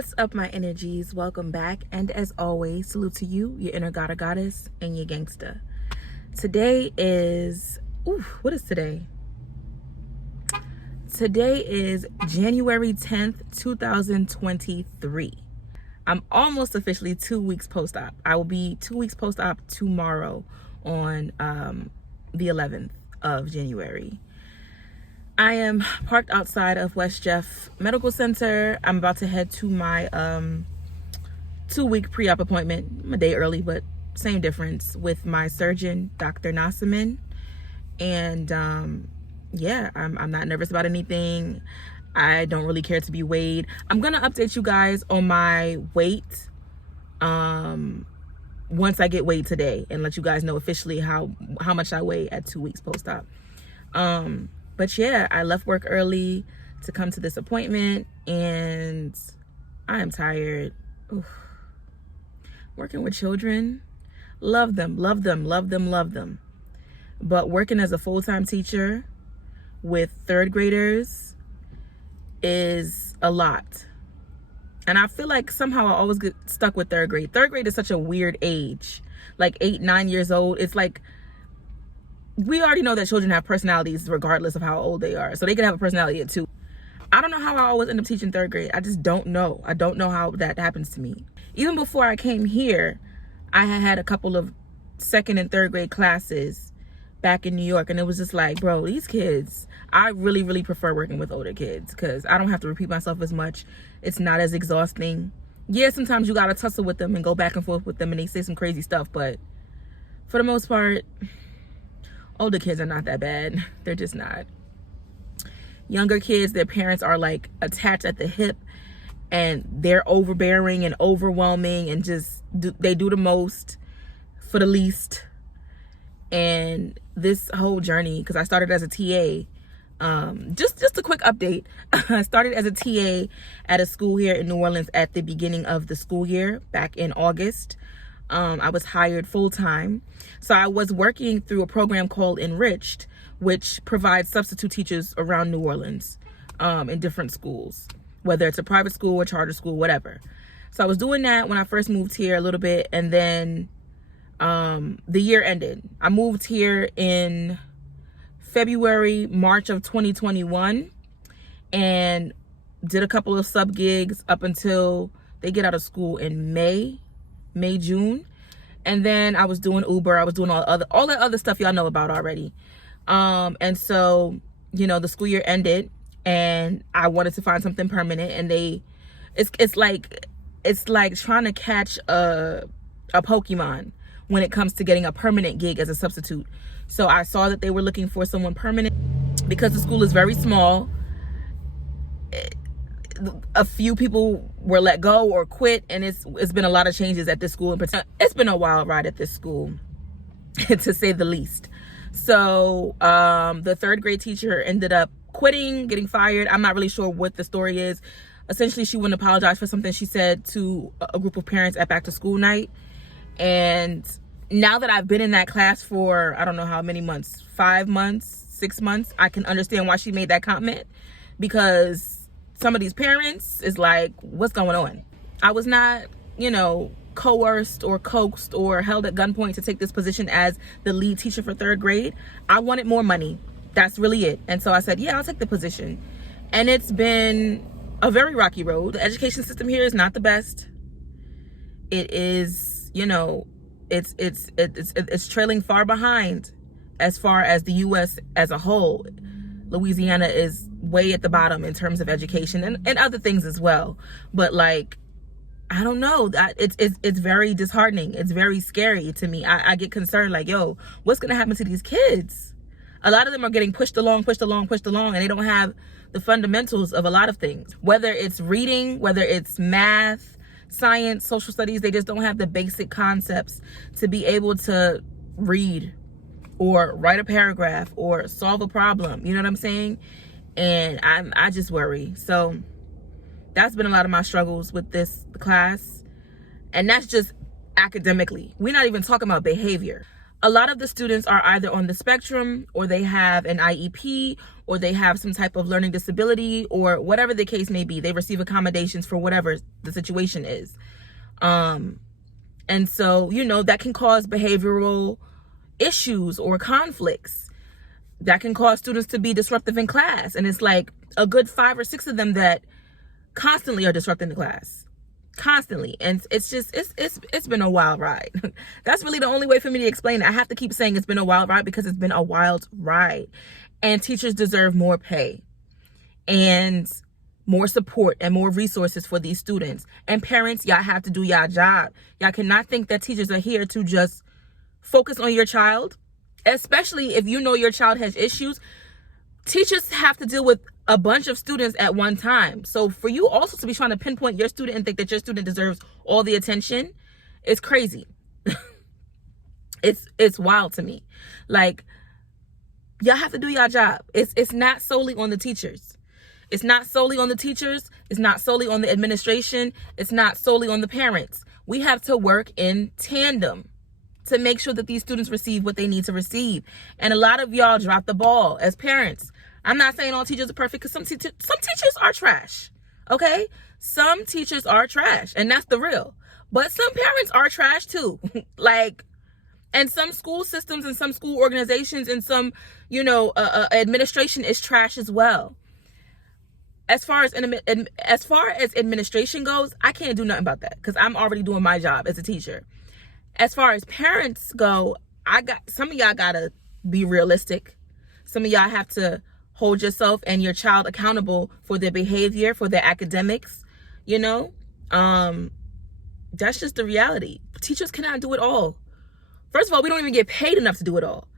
What's up, my energies? Welcome back, and as always, salute to you, your inner god or goddess, and your gangster. Today is what is today? Today is January 10th, 2023. I'm almost officially 2 weeks post-op. I will be 2 weeks post-op tomorrow on the 11th of January. I am parked outside of West Jeff Medical Center. I'm about to head to my 2-week pre-op appointment. I'm a day early, but same difference, with my surgeon, Dr. Nassaman. And yeah, I'm not nervous about anything. I don't really care to be weighed. I'm gonna update you guys on my weight once I get weighed today, and let you guys know officially how much I weigh at 2 weeks post-op. But yeah, I left work early to come to this appointment, and I am tired. Oof. Working with children, love them. But working as a full-time teacher with third graders is a lot. And I feel like somehow I always get stuck with third grade. Third grade is such a weird age. Like 8, 9 years old. It's like, we already know that children have personalities regardless of how old they are. So they can have a personality at 2. I don't know how I always end up teaching third grade. I just don't know. I don't know how that happens to me. Even before I came here, I had a couple of 2nd and 3rd grade classes back in New York. And it was just like, bro, these kids, I really prefer working with older kids because I don't have to repeat myself as much. It's not as exhausting. Yeah, sometimes you got to tussle with them and go back and forth with them and they say some crazy stuff. But for the most part, older kids are not that bad. They're just not. Younger kids, their parents are like attached at the hip and they're overbearing and overwhelming and just they do the most for the least. And this whole journey, because I started as a TA, just a quick update. I started as a TA at a school here in New Orleans at the beginning of the school year back in August. I was hired full-time. So I was working through a program called Enriched, which provides substitute teachers around New Orleans in different schools, whether it's a private school or charter school, whatever. So I was doing that when I first moved here a little bit, and then the year ended. I moved here in March of 2021 and did a couple of sub gigs up until they get out of school in May, June. And then I was doing Uber. I was doing all that other stuff y'all know about already. And so, you know, the school year ended and I wanted to find something permanent, and it's like trying to catch a Pokemon when it comes to getting a permanent gig as a substitute. So I saw that they were looking for someone permanent because the school is very small. A few people were let go or quit, and it's been a lot of changes at this school. It's been a wild ride at this school, to say the least. So the 3rd grade teacher ended up quitting, getting fired. I'm not really sure what the story is. Essentially, she wouldn't apologize for something she said to a group of parents at back to school night. And now that I've been in that class for, I don't know how many months, 5 months, 6 months, I can understand why she made that comment, because some of these parents is like, what's going on? I was not, you know, coerced or coaxed or held at gunpoint to take this position as the lead teacher for 3rd grade. I wanted more money. That's really it. And so I said, yeah, I'll take the position. And it's been a very rocky road. The education system here is not the best. It is, you know, it's trailing far behind as far as the U.S. as a whole. Louisiana is way at the bottom in terms of education and other things as well. But like, I don't know, it's very disheartening. It's very scary to me. I get concerned, like, yo, what's gonna happen to these kids? A lot of them are getting pushed along, and they don't have the fundamentals of a lot of things. Whether it's reading, whether it's math, science, social studies, they just don't have the basic concepts to be able to read or write a paragraph or solve a problem. You know what I'm saying? And I just worry. So that's been a lot of my struggles with this class. And that's just academically. We're not even talking about behavior. A lot of the students are either on the spectrum, or they have an IEP, or they have some type of learning disability, or whatever the case may be. They receive accommodations for whatever the situation is. And so, you know, that can cause behavioral issues or conflicts. That can cause students to be disruptive in class. And it's like a good 5 or 6 of them that constantly are disrupting the class. Constantly. And it's just, it's been a wild ride. That's really the only way for me to explain it. I have to keep saying it's been a wild ride because it's been a wild ride. And teachers deserve more pay and more support and more resources for these students. And parents, y'all have to do y'all job. Y'all cannot think that teachers are here to just focus on your child, especially if you know your child has issues. Teachers have to deal with a bunch of students at one time. So for you also to be trying to pinpoint your student and think that your student deserves all the attention, it's crazy. It's wild to me. Like, y'all have to do your job. It's not solely on the teachers. It's not solely on the teachers. It's not solely on the administration. It's not solely on the parents. We have to work in tandem to make sure that these students receive what they need to receive. And a lot of y'all drop the ball as parents. I'm not saying all teachers are perfect, because some teachers are trash. Okay? Some teachers are trash, and that's the real. But some parents are trash too. Like, and some school systems and some school organizations and some, you know, administration is trash as well. As far as administration goes, I can't do nothing about that because I'm already doing my job as a teacher. As far as parents go, some of y'all gotta be realistic. Some of y'all have to hold yourself and your child accountable for their behavior, for their academics, you know? That's just the reality. Teachers cannot do it all. First of all, we don't even get paid enough to do it all.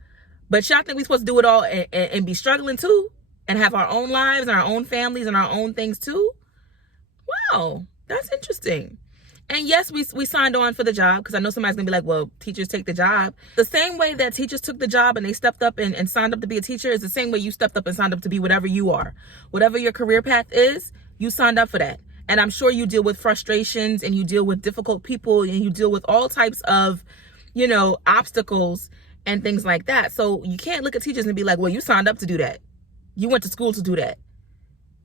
But y'all think we're supposed to do it all and be struggling too? And have our own lives and our own families and our own things too? Wow, that's interesting. And yes, we signed on for the job, because I know somebody's gonna be like, well, teachers take the job. The same way that teachers took the job and they stepped up and signed up to be a teacher is the same way you stepped up and signed up to be whatever you are. Whatever your career path is, you signed up for that. And I'm sure you deal with frustrations and you deal with difficult people and you deal with all types of, you know, obstacles and things like that. So you can't look at teachers and be like, well, you signed up to do that. You went to school to do that.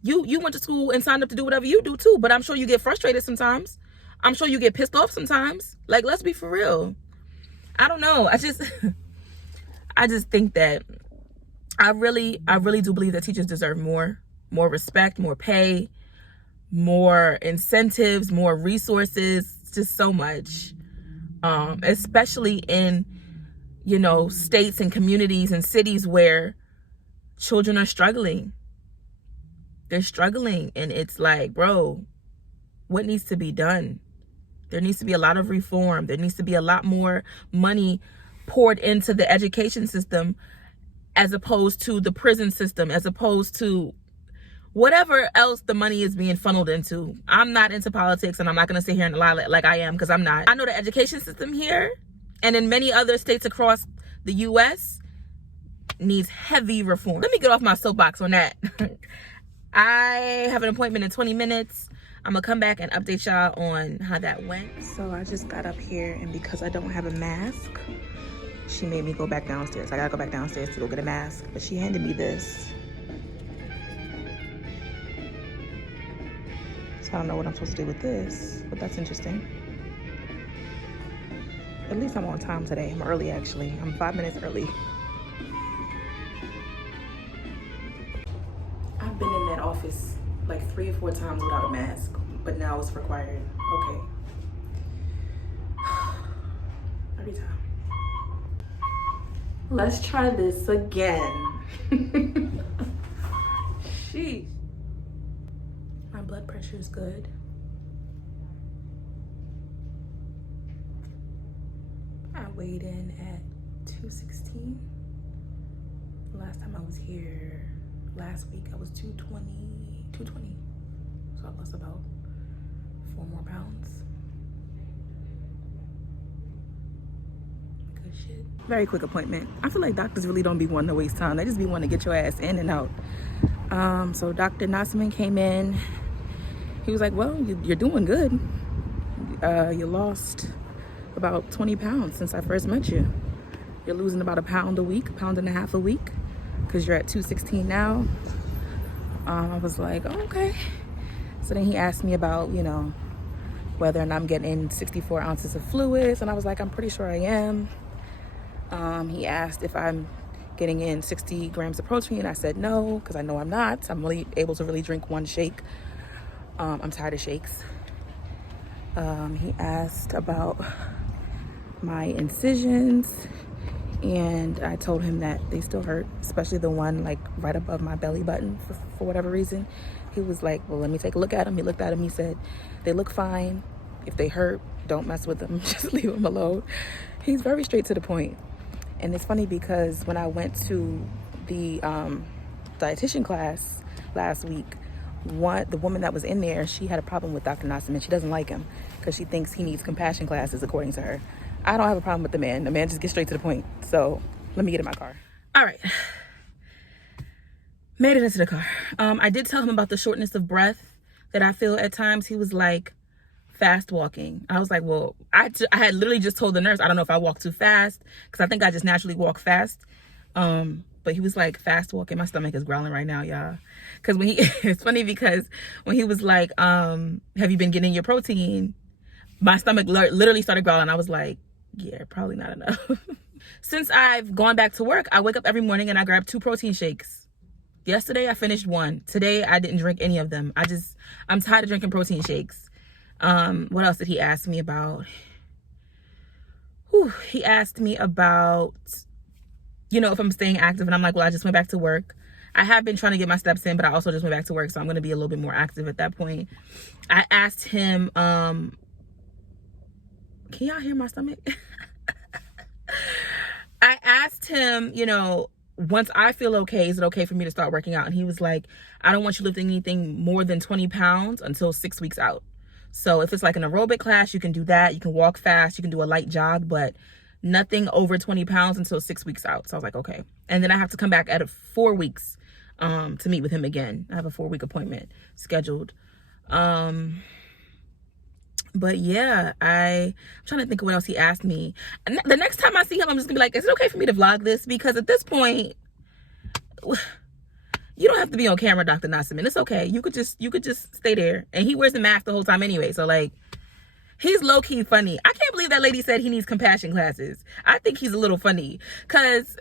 You went to school and signed up to do whatever you do too. But I'm sure you get frustrated sometimes. I'm sure you get pissed off sometimes. Like, let's be for real. I don't know. I just think that I really do believe that teachers deserve more respect, more pay, more incentives, more resources, just so much. Especially in, you know, states and communities and cities where children are struggling. They're struggling, and it's like, bro, what needs to be done? There needs to be a lot of reform. There needs to be a lot more money poured into the education system, as opposed to the prison system, as opposed to whatever else the money is being funneled into. I'm not into politics, and I'm not going to sit here and lie like I am, because I'm not. I know the education system here and in many other states across the U.S. needs heavy reform. Let me get off my soapbox on that. I have an appointment in 20 minutes. I'm gonna come back and update y'all on how that went. So I just got up here, and because I don't have a mask, she made me go back downstairs. I gotta go back downstairs to go get a mask, but she handed me this. So I don't know what I'm supposed to do with this, but that's interesting. At least I'm on time today. I'm early, actually. I'm 5 minutes early. I've been in that office like 3 or 4 times without a mask, but now it's required. Okay. Every time. Let's try this again. Sheesh. My blood pressure is good. I weighed in at 216. Last time I was here, last week, I was 220. So I lost about 4 more pounds. Good shit. Very quick appointment. I feel like doctors really don't be wanting to waste time. They just be wanting to get your ass in and out. So Dr. Nasserman came in. He was like, well, you're doing good. You lost about 20 pounds since I first met you. You're losing about a pound a week, 1.5 pounds a week. because you're at 216 now. I was like, oh, okay. So then he asked me about, you know, whether or not I'm getting in 64 ounces of fluids. And I was like, I'm pretty sure I am. He asked if I'm getting in 60 grams of protein. I said no, because I know I'm not. I'm only able to really drink one shake. I'm tired of shakes. He asked about my incisions, and I told him that they still hurt, especially the one like right above my belly button for whatever reason. He was like, well, let me take a look at them. He looked at them. He said, they look fine. If they hurt, don't mess with them. Just leave them alone. He's very straight to the point. And it's funny because when I went to the dietitian class last week, the woman that was in there, she had a problem with Dr. Nassim. She doesn't like him because she thinks he needs compassion classes, according to her. I don't have a problem with the man. The man just gets straight to the point. So let me get in my car. All right. Made it into the car. I did tell him about the shortness of breath that I feel at times. He was like, fast walking. I was like, well, I had literally just told the nurse, I don't know if I walk too fast, because I think I just naturally walk fast. But he was like, fast walking. My stomach is growling right now, y'all. Because when it's funny because when he was like, have you been getting your protein? My stomach literally started growling. I was like, yeah, probably not enough. Since I've gone back to work, I wake up every morning and I grab 2 protein shakes. Yesterday I finished 1. Today I didn't drink any of them. I'm tired of drinking protein shakes. What else did he ask me about? He asked me about, you know, if I'm staying active, and I'm like, well, I just went back to work. I have been trying to get my steps in, but I also just went back to work, so I'm going to be a little bit more active at that point. I asked him, can y'all hear my stomach? I asked him, you know, once I feel okay, is it okay for me to start working out? And he was like, I don't want you lifting anything more than 20 pounds until 6 weeks out. So if it's like an aerobic class, you can do that. You can walk fast. You can do a light jog, but nothing over 20 pounds until 6 weeks out. So I was like, okay. And then I have to come back at 4 weeks to meet with him again. I have a 4-week appointment scheduled. But yeah, I'm trying to think of what else he asked me. And the next time I see him, I'm just gonna be like, is it okay for me to vlog this? Because at this point, you don't have to be on camera, Dr. Nassim. It's okay. You could just stay there. And he wears the mask the whole time anyway. So like, he's low-key funny. I can't believe that lady said he needs compassion classes. I think he's a little funny. Cause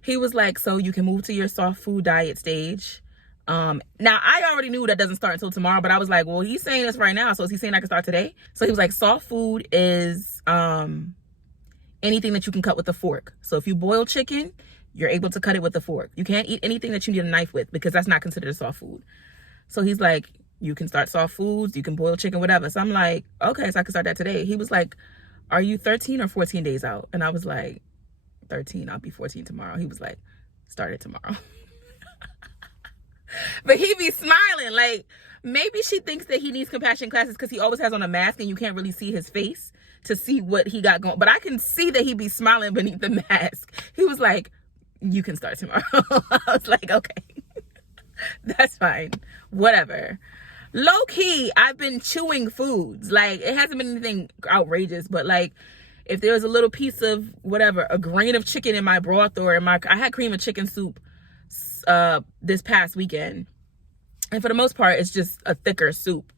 he was like, so you can move to your soft food diet stage. Now I already knew that doesn't start until tomorrow, but I was like, well, he's saying this right now. So is he saying I can start today? So he was like, soft food is anything that you can cut with a fork. So if you boil chicken, you're able to cut it with a fork. You can't eat anything that you need a knife with, because that's not considered a soft food. So he's like, you can start soft foods, you can boil chicken, whatever. So I'm like, okay, so I can start that today. He was like, are you 13 or 14 days out? And I was like, 13, I'll be 14 tomorrow. He was like, start it tomorrow. But he be smiling. Like, maybe she thinks that he needs compassion classes because he always has on a mask and you can't really see his face to see what he got going. But I can see that he be smiling beneath the mask. He was like, you can start tomorrow. I was like, okay, that's fine. Whatever. Low key, I've been chewing foods. Like, it hasn't been anything outrageous, but like, if there's a little piece of whatever, a grain of chicken in my broth or I had cream of chicken soup this past weekend, and for the most part it's just a thicker soup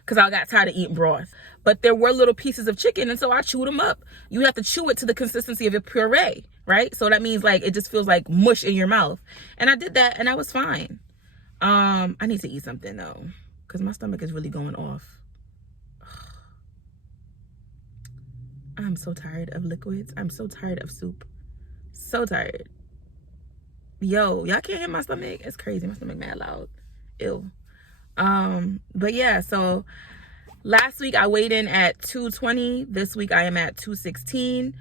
because I got tired of eating broth, but there were little pieces of chicken, and so I chewed them up. You have to chew it to the consistency of a puree, right? So that means like it just feels like mush in your mouth, and I did that and I was fine. I need to eat something though, because my stomach is really going off. I'm so tired of liquids. I'm so tired of soup. So tired. Yo, y'all can't hear my stomach? It's crazy. My stomach mad loud. Ew. But yeah, so last week I weighed in at 220. This week I am at 216.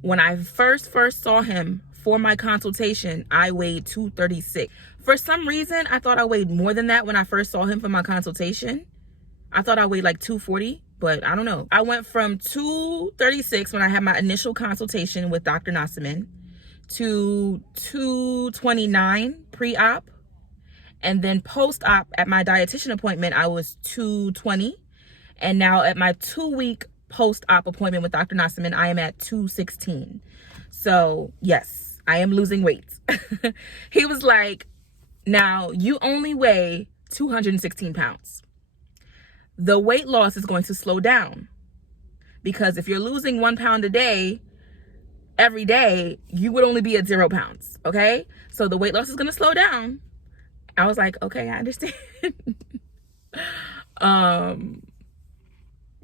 When I first saw him for my consultation, I weighed 236. For some reason, I thought I weighed more than that when I first saw him for my consultation. I thought I weighed like 240, but I don't know. I went from 236 when I had my initial consultation with Dr. Nassim to 229 pre-op, and then post-op at my dietitian appointment I was 220, and now at my 2-week post-op appointment with Dr. Nassim I am at 216. So yes, I am losing weight. He was like, now you only weigh 216 pounds. The weight loss is going to slow down, because if you're losing 1 pound a day, every day, you would only be at 0 pounds. Okay. So the weight loss is going to slow down. I was like, okay, I understand.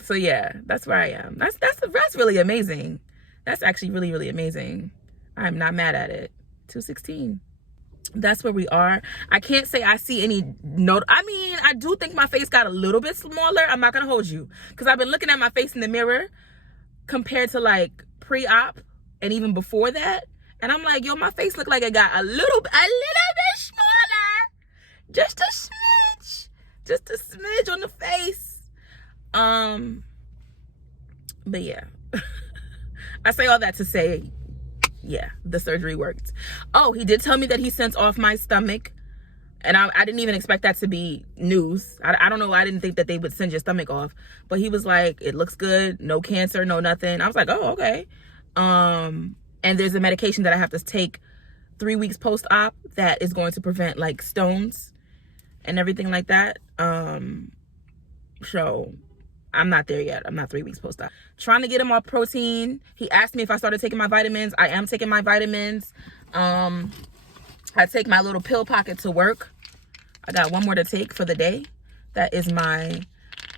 So yeah, that's where I am. That's really amazing. That's actually really, really amazing. I'm not mad at it. 216. That's where we are. I can't say I see any I mean, I do think my face got a little bit smaller. I'm not gonna hold you, because I've been looking at my face in the mirror compared to like pre-op and even before that, and I'm like, yo, my face looked like it got a little bit smaller. Just a smidge on the face. But yeah. I say all that to say, yeah, the surgery worked. Oh, he did tell me that he sent off my stomach, and I didn't even expect that to be news. I don't know. I didn't think that they would send your stomach off, but he was like, it looks good. No cancer, no nothing. I was like, oh, okay. And there's a medication that I have to take 3 weeks post-op that is going to prevent like stones and everything like that. So I'm not there yet. I'm not 3 weeks post-op. Trying to get him off protein. He asked me if I started taking my vitamins. I am taking my vitamins. I take my little pill pocket to work. I got one more to take for the day. That's my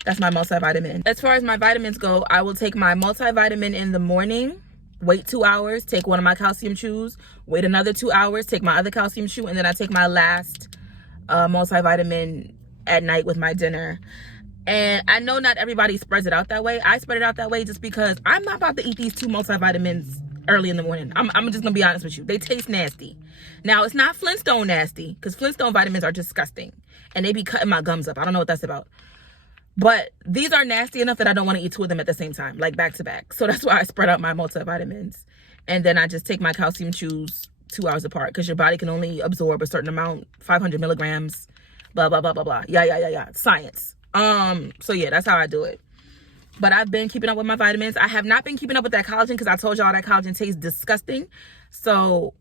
multivitamin. As far as my vitamins go, I will take my multivitamin in the morning, wait 2 hours, take one of my calcium chews, wait another 2 hours, take my other calcium chew, and then I take my last multivitamin at night with my dinner. And I know not everybody spreads it out that way. I spread it out that way just because I'm not about to eat these 2 multivitamins early in the morning. I'm just gonna be honest with you. They taste nasty. Now, it's not Flintstone nasty, because Flintstone vitamins are disgusting and they be cutting my gums up. I don't know what that's about. But these are nasty enough that I don't want to eat 2 of them at the same time, like back to back. So that's why I spread out my multivitamins. And then I just take my calcium chews 2 hours apart, because your body can only absorb a certain amount, 500 milligrams, blah, blah, blah, blah, blah. Yeah. Science. So yeah, that's how I do it. But I've been keeping up with my vitamins. I have not been keeping up with that collagen, because I told y'all that collagen tastes disgusting. So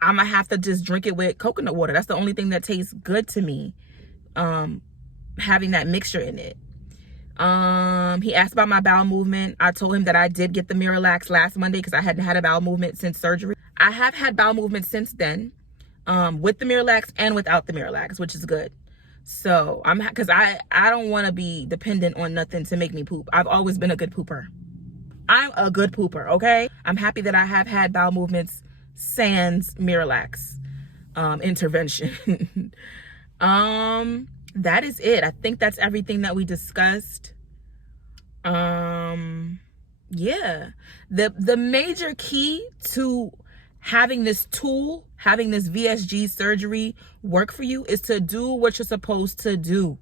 I'm gonna have to just drink it with coconut water. That's the only thing that tastes good to me. Having that mixture in it. He asked about my bowel movement. I told him that I did get the Miralax last Monday, because I hadn't had a bowel movement since surgery. I have had bowel movement since then, with the Miralax and without the Miralax, which is good. So because I don't want to be dependent on nothing to make me poop. I've always been a good pooper. I'm a good pooper, okay? I'm happy that I have had bowel movements sans Miralax intervention. That is it. I think that's everything that we discussed. Yeah. The major key to having this tool, having this VSG surgery work for you, is to do what you're supposed to do.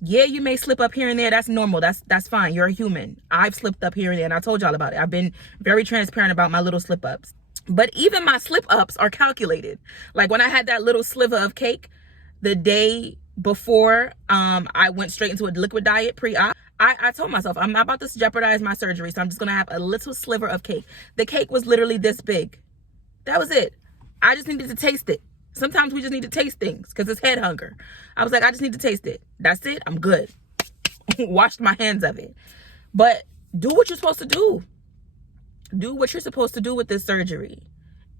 Yeah, you may slip up here and there. That's normal. That's fine. You're a human. I've slipped up here and there, and I told y'all about it. I've been very transparent about my little slip ups. But even my slip ups are calculated. Like when I had that little sliver of cake the day before I went straight into a liquid diet pre-op, I told myself, I'm not about to jeopardize my surgery, so I'm just going to have a little sliver of cake. The cake was literally this big. That was it. I just needed to taste it. Sometimes we just need to taste things because it's head hunger. I was like, I just need to taste it. That's it. I'm good. Washed my hands of it. But do what you're supposed to do. Do what you're supposed to do with this surgery.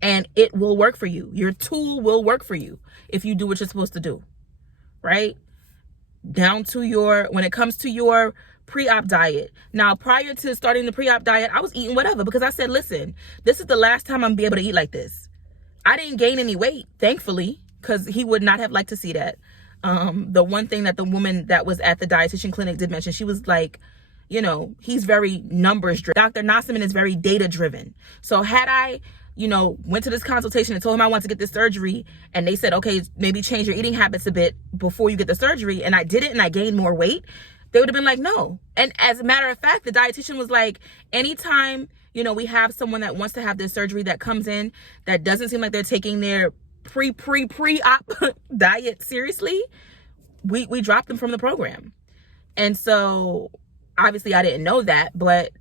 And it will work for you. Your tool will work for you if you do what you're supposed to do. Right? Down to when it comes to your pre-op diet. Now, prior to starting the pre-op diet, I was eating whatever because I said, listen, this is the last time I'm gonna be able to eat like this. I didn't gain any weight, thankfully, because he would not have liked to see that. The one thing that the woman that was at the dietitian clinic did mention, she was like, you know, he's very numbers driven. Dr. Nasseman is very data driven. So had I, went to this consultation and told him I want to get this surgery, and they said, okay, maybe change your eating habits a bit before you get the surgery, and I did it and I gained more weight, they would have been like, no. And as a matter of fact, the dietitian was like, anytime, we have someone that wants to have this surgery that comes in that doesn't seem like they're taking their pre-op diet seriously, we drop them from the program. And so obviously I didn't know that, but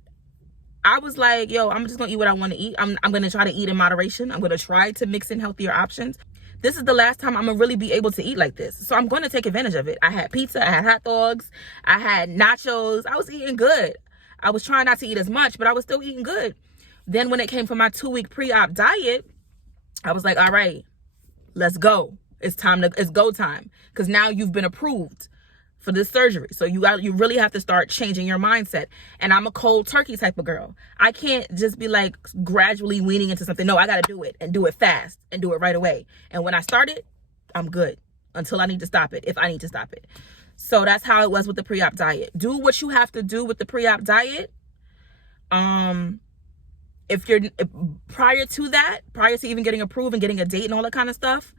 I was like, yo, I'm just gonna eat what I want to eat. I'm gonna try to eat in moderation. I'm gonna try to mix in healthier options. This is the last time I'm gonna really be able to eat like this. So I'm gonna take advantage of it. I had pizza, I had hot dogs, I had nachos. I was eating good. I was trying not to eat as much, but I was still eating good. Then when it came for my 2-week pre-op diet, I was like, all right, let's go. It's go time. Because now you've been approved for this surgery. So you really have to start changing your mindset. And I'm a cold turkey type of girl. I can't just be like gradually weaning into something. No, I got to do it and do it fast and do it right away. And when I start it, I'm good until I need to stop it, if I need to stop it. So that's how it was with the pre-op diet. Do what you have to do with the pre-op diet. Prior to even getting approved and getting a date and all that kind of stuff,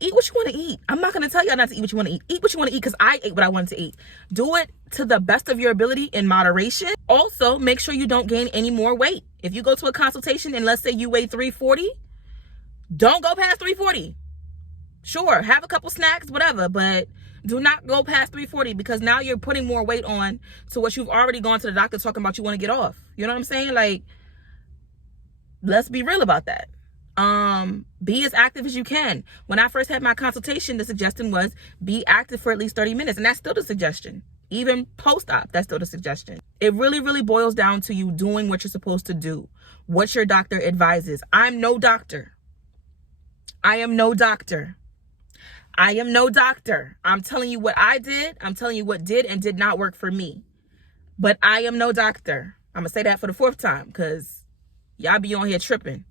eat what you want to eat. I'm not going to tell you not to eat what you want to eat. Eat what you want to eat, because I ate what I wanted to eat. Do it to the best of your ability in moderation. Also, make sure you don't gain any more weight. If you go to a consultation and let's say you weigh 340, don't go past 340. Sure, have a couple snacks, whatever, but do not go past 340, because now you're putting more weight on to what you've already gone to the doctor talking about you want to get off. You know what I'm saying? Like, let's be real about that. Be as active as you can. When I first had my consultation, the suggestion was be active for at least 30 minutes. And that's still the suggestion. Even post-op, that's still the suggestion. It really, really boils down to you doing what you're supposed to do. What your doctor advises. I'm no doctor. I am no doctor. I am no doctor. I'm telling you what I did. I'm telling you what did and did not work for me. But I am no doctor. I'm going to say that for the 4th time, because y'all be on here tripping.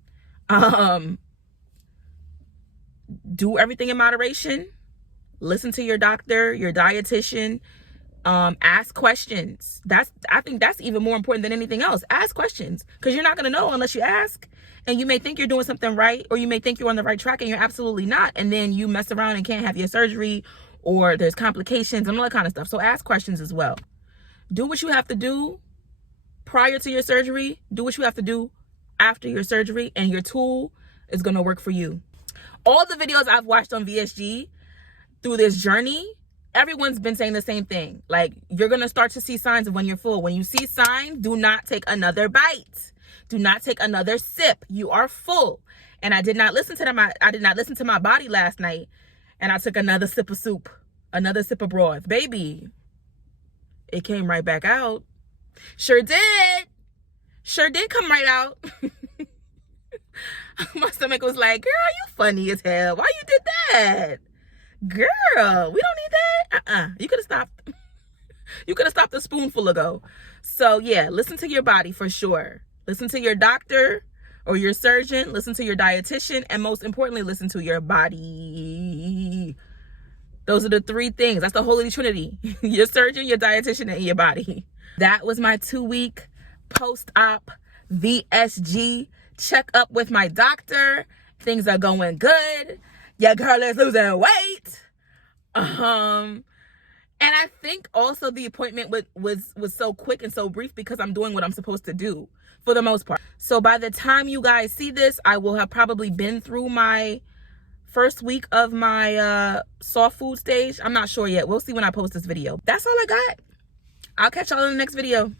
Do everything in moderation. Listen to your doctor, your dietitian. Ask questions. I think that's even more important than anything else. Ask questions, because you're not going to know unless you ask. And you may think you're doing something right, or you may think you're on the right track and you're absolutely not. And then you mess around and can't have your surgery, or there's complications and all that kind of stuff. So ask questions as well. Do what you have to do prior to your surgery. Do what you have to do after your surgery, and your tool is going to work for you. All the videos I've watched on VSG through this journey, everyone's been saying the same thing. Like, you're going to start to see signs of when you're full. When you see signs, do not take another bite. Do not take another sip. You are full. And I did not listen to my body last night, and I took another sip of soup, another sip of broth. Baby, it came right back out. Sure did. Sure did come right out. My stomach was like, girl, you funny as hell. Why you did that? Girl, we don't need that. You could have stopped. You could have stopped a spoonful ago. So yeah, listen to your body for sure. Listen to your doctor or your surgeon. Listen to your dietitian. And most importantly, listen to your body. Those are the 3 things. That's the Holy Trinity. Your surgeon, your dietitian, and your body. That was my 2-week post-op VSG checkup with my doctor. Things are going good. Your girl is losing weight. And I think also the appointment was so quick and so brief because I'm doing what I'm supposed to do for the most part. So by the time you guys see this, I will have probably been through my first week of my soft food stage. I'm not sure yet. We'll see when I post this video. That's all I got. I'll catch y'all in the next video.